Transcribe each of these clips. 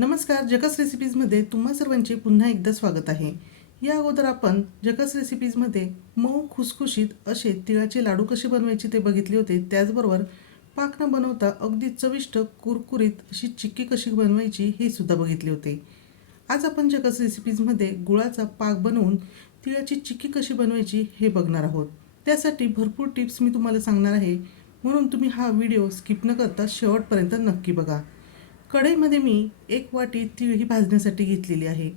नमस्कार जकस रेसिपीजमध्ये तुम्हा सर्वांचे पुन्हा एकदा स्वागत आहे. या अगोदर आपण जकस रेसिपीजमध्ये मऊ खुसखुशीत असे तिळाचे लाडू कसे बनवायचे ते बघितले होते. त्याचबरोबर पाक न बनवता अगदी चविष्ट कुरकुरीत अशी चिक्की कशी बनवायची हे सुद्धा बघितले होते. आज आपण जकस रेसिपीजमध्ये गुळाचा पाक बनवून तिळाची चिक्की कशी बनवायची हे बघणार आहोत. त्यासाठी भरपूर टिप्स मी तुम्हाला सांगणार आहे. म्हणून तुम्ही हा व्हिडिओ स्किप न करता शेवटपर्यंत नक्की बघा. कढईमध्ये मी एक वाटी तीळ ही भाजण्यासाठी घेतलेली आहे.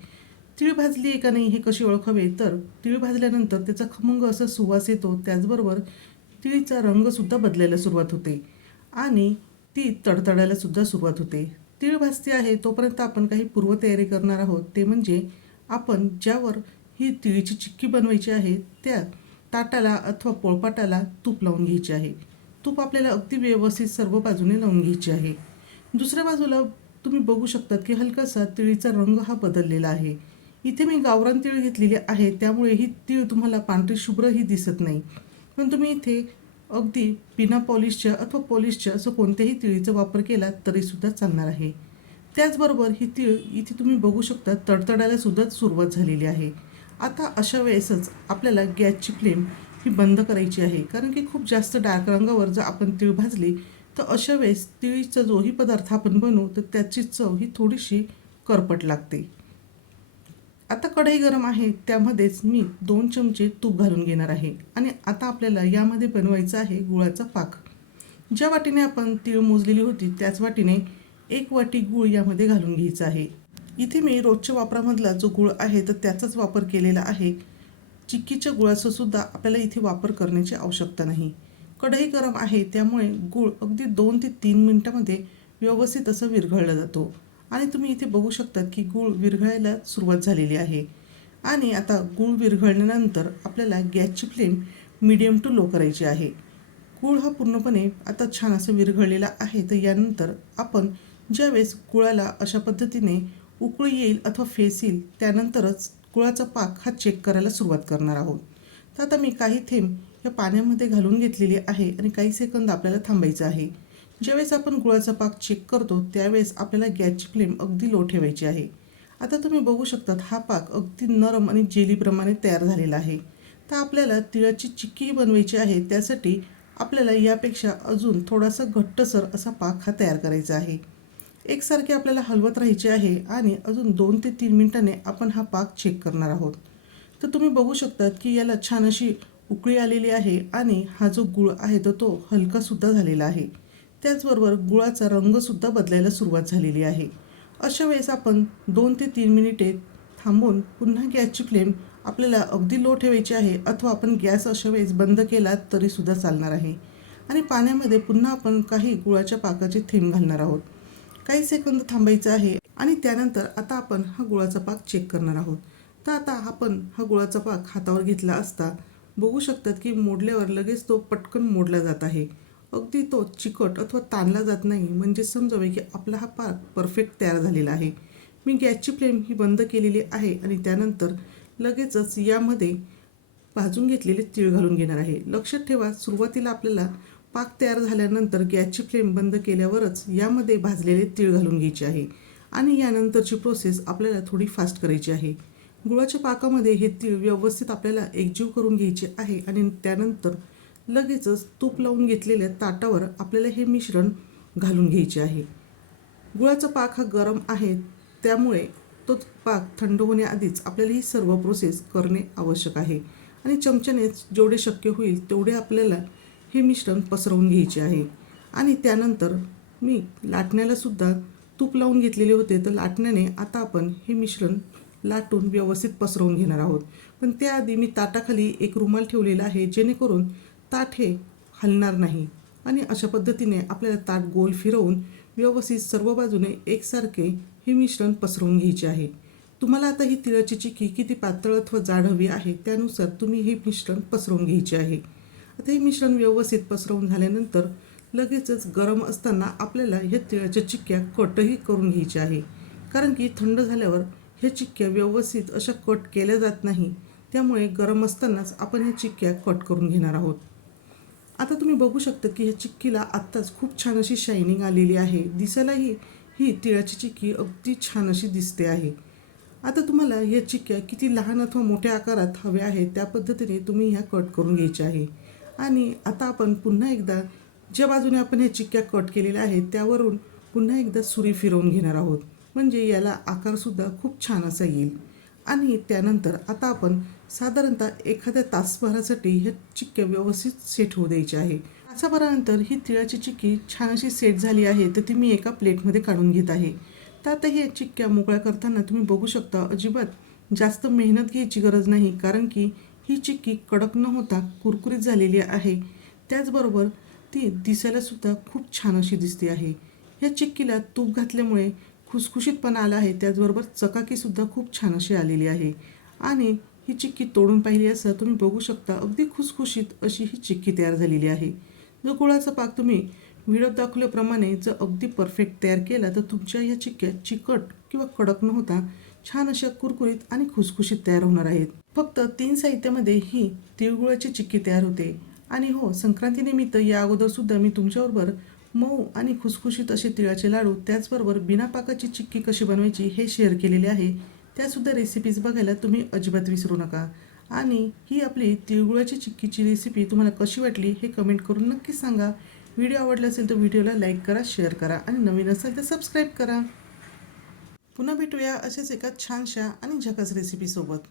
तीळ भाजली आहे का नाही हे कशी ओळखावे? तर तीळ भाजल्यानंतर त्याचा खमंग असा सुवास येतो त्याचबरोबर तिळीचा रंगसुद्धा बदलायला सुरुवात होते आणि ती तडतडायला सुद्धा सुरुवात होते. तीळ भाजते आहे तोपर्यंत आपण काही पूर्वतयारी करणार आहोत. ते म्हणजे आपण ज्यावर ही तिळीची चिक्की बनवायची आहे त्या ताटाला अथवा पोळपाटाला तूप लावून घ्यायचे आहे. तूप आपल्याला अगदी व्यवस्थित सर्व बाजूने लावून घ्यायचे आहे. दुसऱ्या बाजूला तुम्ही बघू शकतात की हलकासा तिळीचा रंग हा बदललेला आहे. इथे मी गावरान तीळ घेतलेली आहे त्यामुळे ही तीळ तुम्हाला पांढरी शुभ्रही दिसत नाही. पण तुम्ही इथे अगदी बिना पॉलिशच्या अथवा पॉलिशच्या असं कोणत्याही तिळीचा वापर केला तरीसुद्धा चालणार आहे. त्याचबरोबर ही तीळ इथे तुम्ही बघू शकता तडतडायला सुद्धा सुरुवात झालेली आहे. आता अशा वेळेसच आपल्याला गॅसची फ्लेम ही बंद करायची आहे कारण की खूप जास्त डार्क रंगावर जर आपण तीळ भाजली तर अशा वेळेस तिळीचा जोही पदार्थ आपण बनवू तर त्याची चव ही थोडीशी करपट लागते. आता कढई गरम आहे त्यामध्येच मी दोन चमचे तूप घालून घेणार आहे. आणि आता आपल्याला यामध्ये बनवायचं आहे गुळाचा पाक. ज्या वाटीने आपण तीळ मोजलेली होती त्याच वाटीने एक वाटी गूळ यामध्ये घालून घ्यायचा आहे. इथे मी रोजच्या वापरामधला जो गुळ आहे तर त्याचाच वापर केलेला आहे. चिक्कीच्या गुळाचा सुद्धा आपल्याला इथे वापर करण्याची आवश्यकता नाही. कढई गरम आहे त्यामुळे गूळ अगदी दोन ते तीन मिनटामध्ये व्यवस्थित असं विरघळला जातो. आणि तुम्ही इथे बघू शकतात की गूळ विरघळायला सुरुवात झालेली आहे. आणि आता गूळ विरघळल्यानंतर आपल्याला गॅसची फ्लेम मिडियम टू लो करायची आहे. गूळ हा पूर्णपणे आता छान असं विरघळलेला आहे तर यानंतर आपण ज्यावेळेस गुळाला अशा पद्धतीने उकळी येईल अथवा फेस येईल त्यानंतरच गुळाचा पाक हा चेक करायला सुरुवात करणार आहोत. तर आता मी काही थेंब या पाण्यामध्ये घालून घेतलेली आहे आणि काही सेकंद आपल्याला थांबायचं आहे. ज्यावेळेस आपण गुळाचा पाक चेक करतो त्यावेळेस आपल्याला गॅसची फ्लेम अगदी लो ठेवायची आहे. आता तुम्ही बघू शकतात हा पाक अगदी नरम आणि जेलीप्रमाणे तयार झालेला आहे. तर आपल्याला तिळाची चिक्कीही बनवायची आहे त्यासाठी आपल्याला यापेक्षा अजून थोडासा घट्टसर असा पाक हा तयार करायचा आहे. एकसारखे आपल्याला हलवत राहायचे आहे आणि अजून दोन ते तीन मिनटाने आपण हा पाक चेक करणार आहोत. तर तुम्ही बघू शकतात की याला छान अशी उकळी आलेली आहे आणि हा जो गुळ आहे तर तो हलकासुद्धा झालेला आहे. त्याचबरोबर गुळाचा रंगसुद्धा बदलायला सुरुवात झालेली आहे. अशा वेळेस आपण दोन ते तीन मिनिटे थांबून पुन्हा गॅसची फ्लेम आपल्याला अगदी लो ठेवायची आहे अथवा आपण गॅस अशा वेळेस बंद केला तरीसुद्धा चालणार आहे. आणि पाण्यामध्ये पुन्हा आपण काही गुळाच्या पाकाचे थेंब घालणार आहोत. काही सेकंद थांबायचं आहे आणि त्यानंतर आता आपण हा गुळाचा पाक चेक करणार आहोत. तर आता आपण हा गुळाचा पाक हातावर घेतला असता बघू शकतात की मोडल्यावर लगेच तो पटकन मोडला जात आहे. अगदी तो चिकट अथवा ताणला जात नाही म्हणजे समजावे की आपला हा पाक परफेक्ट तयार झालेला आहे. मी गॅसची फ्लेम ही बंद केलेली आहे आणि त्यानंतर लगेचच यामध्ये भाजून घेतलेले तीळ घालून घेणार आहे. लक्षात ठेवा सुरुवातीला आपल्याला पाक तयार झाल्यानंतर गॅसची फ्लेम बंद केल्यावरच यामध्ये भाजलेले तीळ घालून घ्यायचे आहे आणि यानंतरची प्रोसेस आपल्याला थोडी फास्ट करायची आहे. गुळाच्या पाकामध्ये हे तीळ व्यवस्थित आपल्याला एकजीव करून घ्यायचे आहे आणि त्यानंतर लगेचच तूप लावून घेतलेल्या ताटावर आपल्याला हे मिश्रण घालून घ्यायचे आहे. गुळाचा पाक हा गरम आहे त्यामुळे तो पाक थंड होण्याआधीच आपल्याला ही सर्व प्रोसेस करणे आवश्यक आहे आणि चमच्याने जेवढे शक्य होईल तेवढे आपल्याला हे मिश्रण पसरवून घ्यायचे आहे. आणि त्यानंतर मी लाटण्याला सुद्धा तूप लावून घेतलेले होते तर लाटण्याने आता आपण हे मिश्रण लाटून व्यवस्थित पसरवून घेणार आहोत. पण त्याआधी मी ताटाखाली एक रुमाल ठेवलेला आहे जेणेकरून ताट हे हलणार नाही. आणि अशा पद्धतीने आपल्याला ताट गोल फिरवून व्यवस्थित सर्व बाजूने एकसारखे हे मिश्रण पसरवून घ्यायचे आहे. तुम्हाला आता ही तिळाची चिक्की किती पातळ अथवा जाड हवी आहे त्यानुसार तुम्ही हे मिश्रण पसरवून घ्यायचे आहे. आता हे मिश्रण व्यवस्थित पसरवून झाल्यानंतर लगेचच गरम असताना आपल्याला ह्या तिळाच्या चिक्क्या कटही करून घ्यायच्या आहे. कारण की थंड झाल्यावर ह्या चिक्क्या व्यवस्थित अशा कट केल्या जात नाही. त्यामुळे गरम असतानाच आपण ह्या चिक्क्या कट करून घेणार आहोत. आता तुम्ही बघू शकता की ह्या चिक्कीला आत्ताच खूप छान अशी शायनिंग आलेली आहे. दिसायलाही ही तिळाची चिक्की अगदी छान अशी दिसते आहे. आता तुम्हाला या चिक्क्या किती लहान अथवा मोठ्या आकारात हव्या आहेत त्या पद्धतीने तुम्ही ह्या कट करून घ्यायच्या आहे. आणि आता आपण पुन्हा एकदा ज्या बाजूने आपण ह्या चिक्क्या कट केलेल्या आहेत त्यावरून पुन्हा एकदा सुरी फिरवून घेणार आहोत. म्हणजे याला आकारसुद्धा खूप छान असा येईल. आणि त्यानंतर आता आपण साधारणतः एखाद्या तासभरासाठी ह्या चिक्क्या व्यवस्थित सेट होऊ द्यायच्या आहे. तासाभरानंतर ही तिळाची चिक्की छान अशी सेट झाली आहे तर ती मी एका प्लेटमध्ये काढून घेत आहे. तर आता ह्या चिक्क्या मोकळ्या करताना तुम्ही बघू शकता अजिबात जास्त मेहनत घ्यायची गरज नाही कारण की ही चिक्की कडक न होता कुरकुरीत झालेली आहे. त्याचबरोबर ती दिसायलासुद्धा खूप छान अशी दिसते आहे. ह्या चिक्कीला तूप घातल्यामुळे खुसखुशीतपणा आला आहे. त्याचबरोबर चकाकीसुद्धा खूप छान अशी आलेली आहे. आणि ही चिक्की तोडून पाहिली असं तुम्ही बघू शकता. अगदी खुसखुशीत अशी ही चिक्की तयार झालेली आहे. जो गुळाचा पाक तुम्ही व्हिडिओत दाखवल्याप्रमाणे जर अगदी परफेक्ट तयार केला तर तुमच्या ह्या चिक्क्या चिकट किंवा कडक न होता छान अशा कुरकुरीत आणि खुसखुशीत तयार होणार आहेत. फक्त तीन साहित्यामध्ये ही तिळगुळाची चिक्की तयार होते. आणि हो संक्रांतीनिमित्त या अगोदरसुद्धा मी तुमच्याबरोबर मऊ आणि खुसखुशीत असे तिळाचे लाडू त्याचबरोबर बिना पाकाची चिक्की कशी बनवायची हे शेअर केलेले आहे. त्यासुद्धा रेसिपीज बघायला तुम्ही अजिबात विसरू नका. आणि ही आपली तिळगुळाची चिक्कीची रेसिपी तुम्हाला कशी वाटली हे कमेंट करून नक्की सांगा. व्हिडिओ आवडला असेल तर व्हिडिओला लाईक करा शेअर करा आणि नवीन असेल तर सबस्क्राईब करा. पुन्हा भेटूया अशाच एका छानशा आणि झकास रेसिपीसोबत